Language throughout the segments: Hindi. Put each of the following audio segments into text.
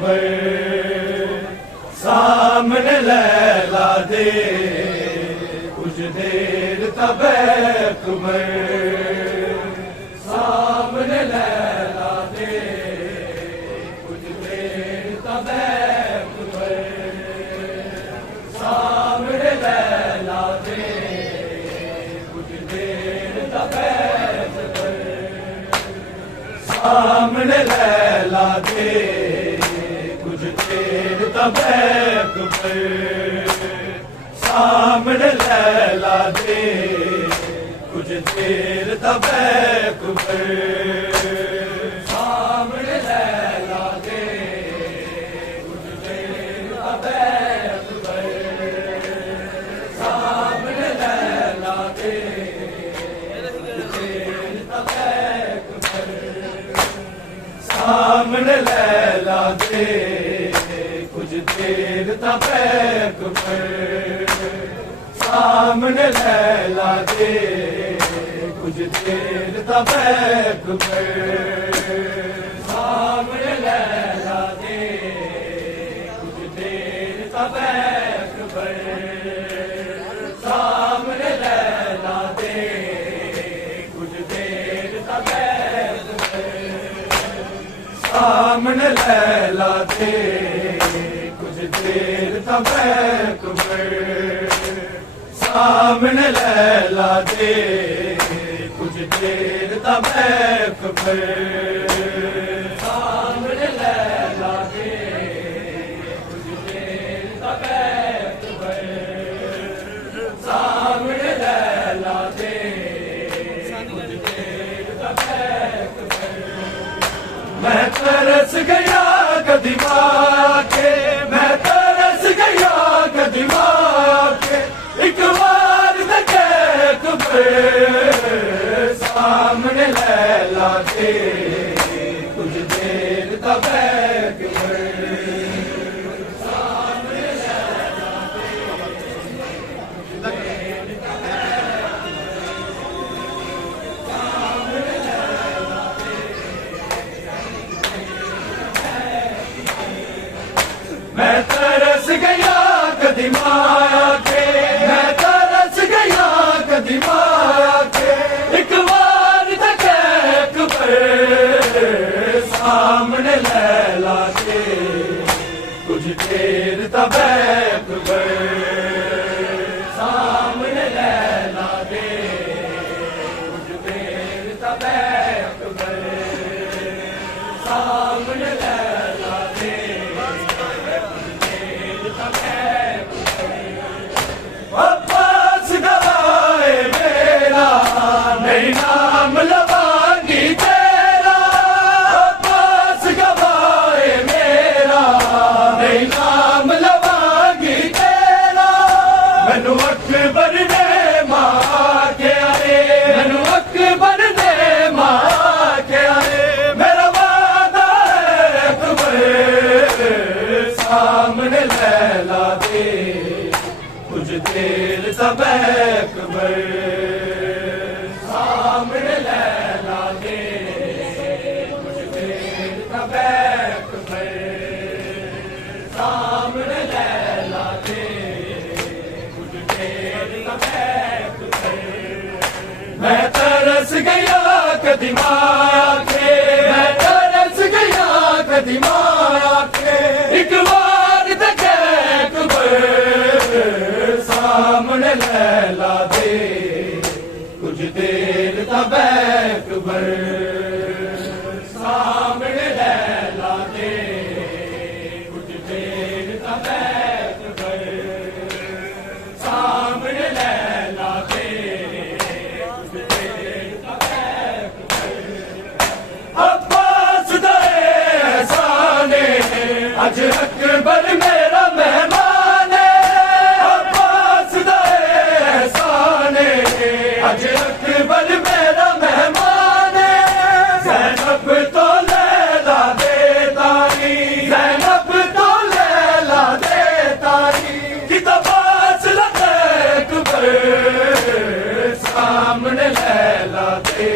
अकबर सामने लैला दे कुछ देर तब अकबर सामने लैला दे कुछ देर तब अकबर सामने लैला दे कुछ देर तब अकबर सामने लैला दे कुछ देर तब अकबर सामने लैला दे कुछ देर तब अकबर सामने लैला दे कुछ देर तब अकबर सामने लैला दे कुछ देर तब अकबर सामने लैला दे कुछ देर तब अकबर सामने लैला दे कुछ देर तब अकबर सामने लैला दे कुछ देर तब अकबर सामने लैला दे कुछ देर तब अकबर सामने लैला दे कुछ देर तब अकबर सामने लैला दे कुछ देर तब अकबर सामने लैला दे कुछ देर तब अकबर सामने लैला दे कुछ देर तब अकबर मैं तरस गया कदीमा के मैं तरस गया कदीमा के एक बार देखे अकबर सामने लैला दे कुछ देर तब अकबर सामने लैला दे कुछ देर तब सामने लैला दे मैं तरस गया कदीमा के मैं तरस गया कदीमा के एक बार देखे अकबर सामने लैला दे कुछ देर तब अकबर सामने लैला दे कुछ देर तब अकबर सामने लैला दे अब्बास गवाए मेरा नहीं नाम लवांगी तेरा अब्बास गवाए मेरा नहीं नाम लवांगी तेरा मैनू अकबर ने मां के आए मैनू अकबर ने मां के आए मेरा वादा है अकबर सामने लैला दे कुछ देर तब अकबर सामने लैला दे कुछ देर तब अकबर सामने लैला दे कुछ देर तब अकबर मैं तरस गया कदीमा के मैं तरस गया कदीमा के एक बार देखे अकबर सामने लैला दे कुछ देर तब अकबर सामने लैला दे कुछ देर तब अकबर सामने लैला दे कुछ देर तब अकबर अब्बास दे एहसाने अज अकबर मेरा मेहमान अब्बास दे एहसाने अज अकबर मेरा मेहमान ज़ैनब तो लैला दे तारी ज़ैनब तो लैला दे तारी कि तबास लगे अकबर सामने लैला दे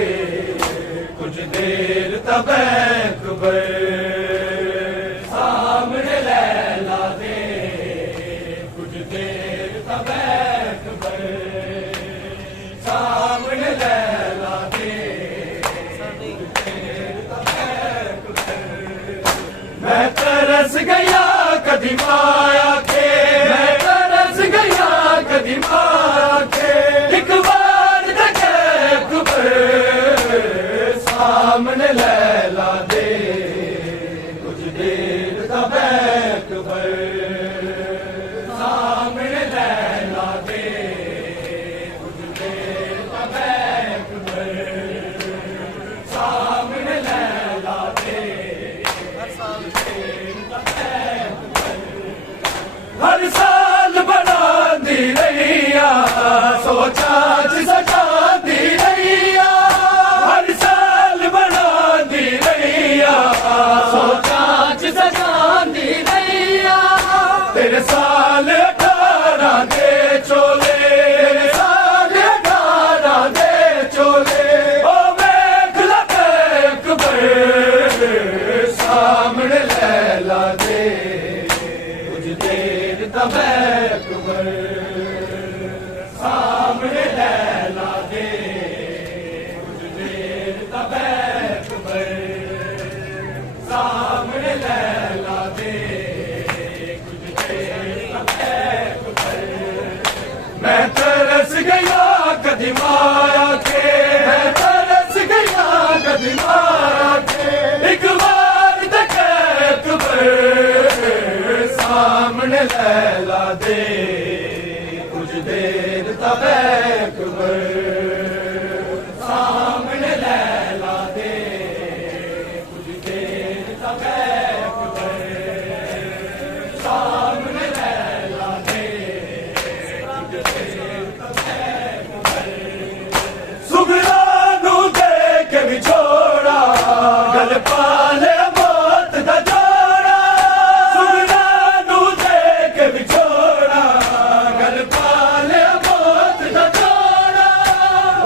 कुछ देर तब अकबर मैं तरस गया कदी माया के, मैं तरस गया कदी माया के, एक बार देखे अकबर सामने लैला दे, कुछ देर तब अकबर सामने लैला दे, कुछ देर तब अकबर सामने लैला दे, हर साल बना दी रैया, सोचा सजा दी रैया, हर साल बना दी रैया, सोचा सजा दी रैया, तेरे साल 18 दे चोले, तेरे साल 18 दे चोले, ओ वेख लगे अकबर सामने लैला दे, कुछ देर तब अकबर सामने लैला दे, कुछ देर तब अकबर सामने लैला दे, कुछ देर तब अकबर। मैं तरस गया कदी माया के, मैं तरस गया कदी माया के, एक बार देखे अकबर सामने लैला दे, कुछ देर तब अकबर सामने लैला दे, कुछ देर तब अकबर सामने लैला दे, कुछ देर तब अकबर। सुगरा नू दे के विछोड़ा, गल पाले मौत दा जोड़ा, सुगरा नू दे के विछोड़ा, गल पाले मौत दा जोड़ा,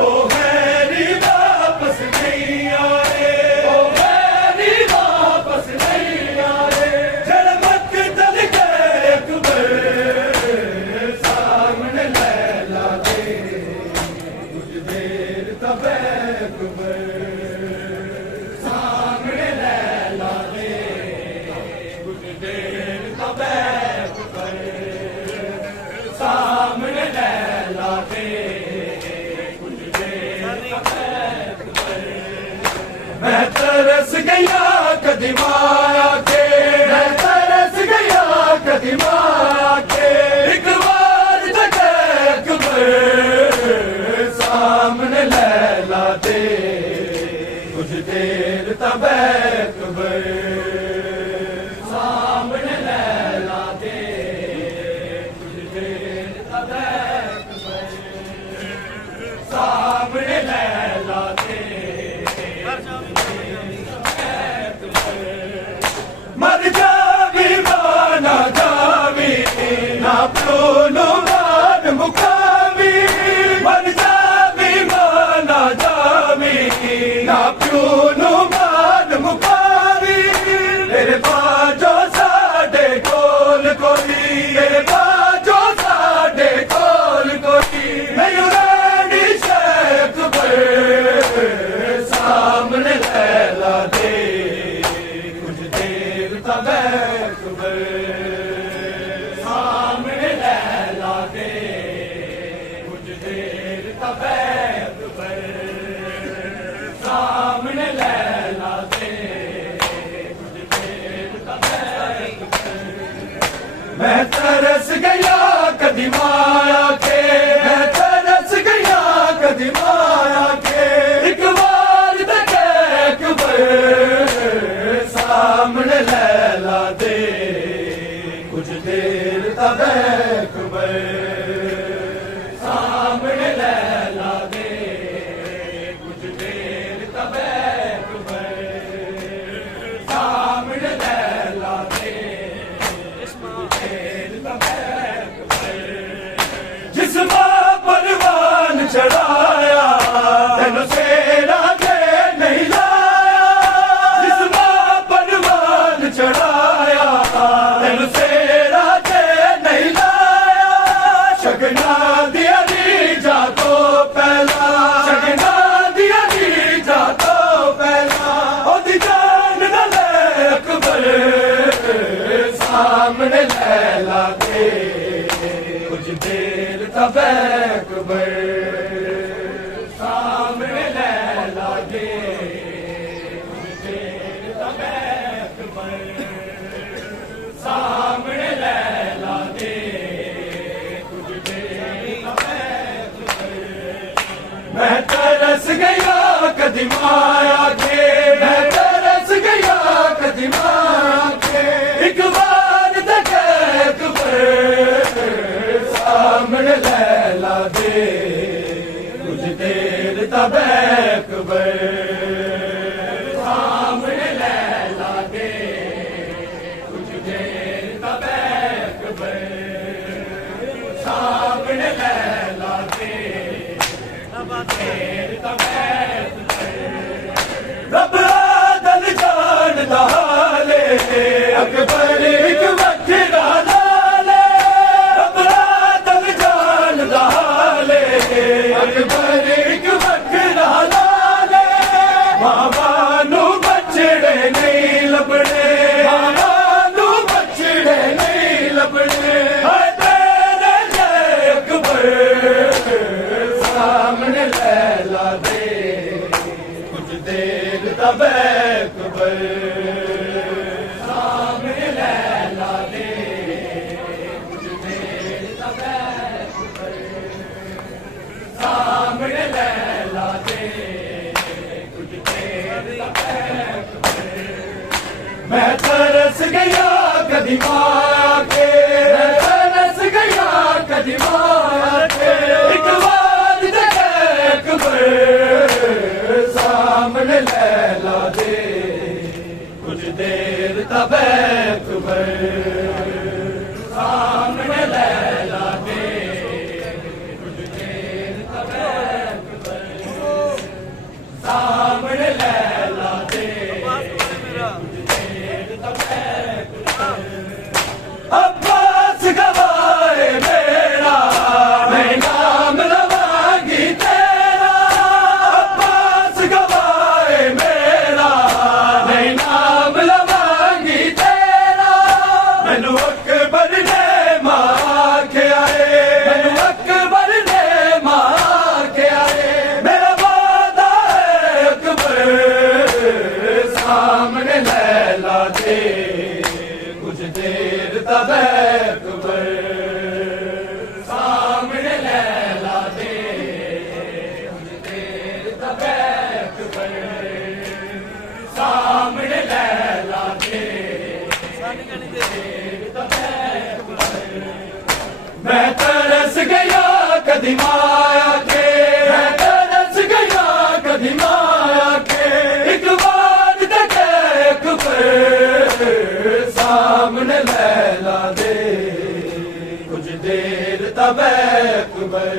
ओ मेरी वापस नहीं आए, ओ मेरी वापस नहीं आए, जड़ मकतल के अकबर सामने लैला दे, कुछ देर तब अकबर सामने लैला दे, कुछ देर तब अकबर सामने लैला दे, कुछ देर तब अकबर। मैं तरस गया कदी माया के, मैं तरस गया कदी माया के, एक बार देखे अकबर सामने लैला दे, कुछ देर तब अकबर सामने लैला दे, कुछ देर तब अकबर सामने लैला दे, मर जावी माना जावी ना प्रोनो मान मुकामी, मर जावी माना जावी ना प्रोनो मान मुकामी, तेरे बाजो साडे कोल कोई, तेरे बाजो साडे कोल कोई, नहीं रेडी शेख अकबर सामने लैला दे, कुछ देर तब अकबर सामने लैला दे, कुछ देर तब अकबर सामने लैला दे, कुछ देर तब अकबर। मैं तरस गया कदी माया के, मैं तरस गया कदी माया के, एक बार देखे अकबर सामने लैला दे, कुछ देर तब अकबर सामने लैला दे, कुछ देर तब अकबर सामने लैला दे, कुछ देर तब अकबर सामने लैला दे कुछ देर तब अकबर सामने लैला दे कुछ देर तब अकबर सामने लैला दे कुछ देर तब अकबर मैं तरस गया कदीम आया के मैं तरस गया कदीम आया के एक बार तक अकबर सामने लैला दे कुछ देर तब अकबर सामने लैला दे कुछ देर तब अकबर सामने लैला दे देर तब रब आदल जानदा हाले अकबर एक वखरा लाले रब आदल जानदा हाले अकबर एक वखरा लाले मावा नू बछड़े नहीं लभणे मावा नू बछड़े नहीं लभणे हाय तेरे जय अकबर सामने लैला दे कुछ देर तब अकबर सामने लैला दे कुछ देर तब अकबर सामने लैला दे कुछ देर तब अकबर मैं तरस गया कदीम आया के मैं तरस गया कदीम आया के एक बार तक अकबर सामने लैला दे कुछ देर तब अकबर सामने लैला दे कुछ देर तब अकबर सामने लैला दे कुछ देर तब अकबर अब्बास गवाए मेरा मैं नाम लवांगी तेरा अब्बास गवाए मेरा मैं नाम लवांगी तेरा मैनू अकबर ने मां के आए मैनू अकबर ने मां के आए मेरा वादा है अकबर सामने लैला दे कुछ देर तब अकबर सामने लैला दे कुछ देर तब अकबर सामने लैला दे देर तब अकबर मैं तरस गया कदीम आया के मैं तरस गया कदीम आया के एक बार तक अकबर सामने लैला दे कुछ देर तब अकबर